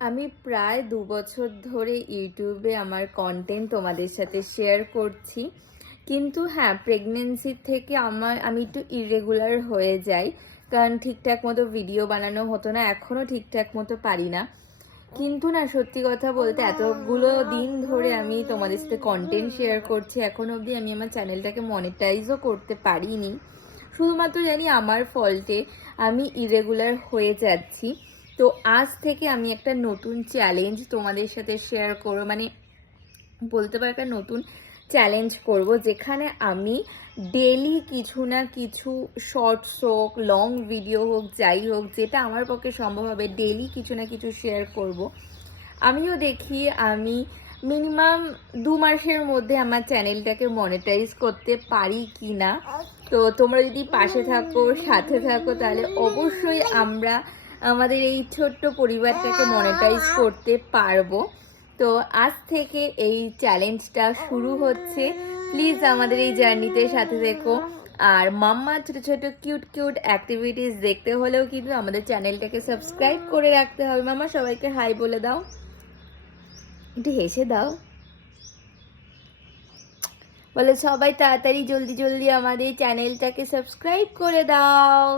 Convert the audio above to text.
আমি প্রায় 2 বছর ধরে ইউটিউবে আমার কন্টেন্ট তোমাদের সাথে শেয়ার করছি। কিন্তু হ্যাঁ, প্রেগন্যান্সির থেকে আমি একটু ইররেগুলার হয়ে যাই, কারণ ঠিকঠাক মতো ভিডিও বানানো হতো না, এখনও ঠিকঠাক মতো পারি না। কিন্তু না, সত্যি কথা বলতে এতগুলো দিন ধরে আমি তোমাদের সাথে কন্টেন্ট শেয়ার করছি, এখনো অবধি আমি আমার চ্যানেলটাকে মনিটাইজও করতে পারিনি। শুধুমাত্র জানি আমার ফল্টে আমি ইরেগুলার হয়ে যাচ্ছি। তো আজ থেকে আমি একটা নতুন চ্যালেঞ্জ তোমাদের সাথে শেয়ার করবো, মানে বলতে পারো একটা নতুন চ্যালেঞ্জ করব, যেখানে আমি ডেলি কিছু না কিছু শর্টস হোক, লং ভিডিও হোক, যাই হোক, যেটা আমার পক্ষে সম্ভব হবে, ডেলি কিছু না কিছু শেয়ার করব। আমিও দেখি আমি মিনিমাম 2 মাসের মধ্যে আমার চ্যানেলটাকে মনিটাইজ করতে পারি কি না। তো তোমরা যদি পাশে থাকো, সাথে থাকো, তাহলে অবশ্যই আমরা আমাদের এই ছোট্ট পরিবারটাকে মনিটাইজ করতে পারবো। তো আজ থেকে এই চ্যালেঞ্জটা শুরু হচ্ছে। প্লিজ আমাদের এই জার্নিতে সাথে থেকো। আর মাম্মা ছোট ছোট কিউট কিউট অ্যাক্টিভিটিস দেখতে হলেও কিন্তু আমাদের চ্যানেলটাকে সাবস্ক্রাইব করে রাখতে হবে। মাম্মা, সবাইকে হাই বলে দাও, একটু হেসে দাও, বলে সবাই তাড়াতাড়ি জলদি জলদি আমাদের চ্যানেলটাকে সাবস্ক্রাইব করে দাও।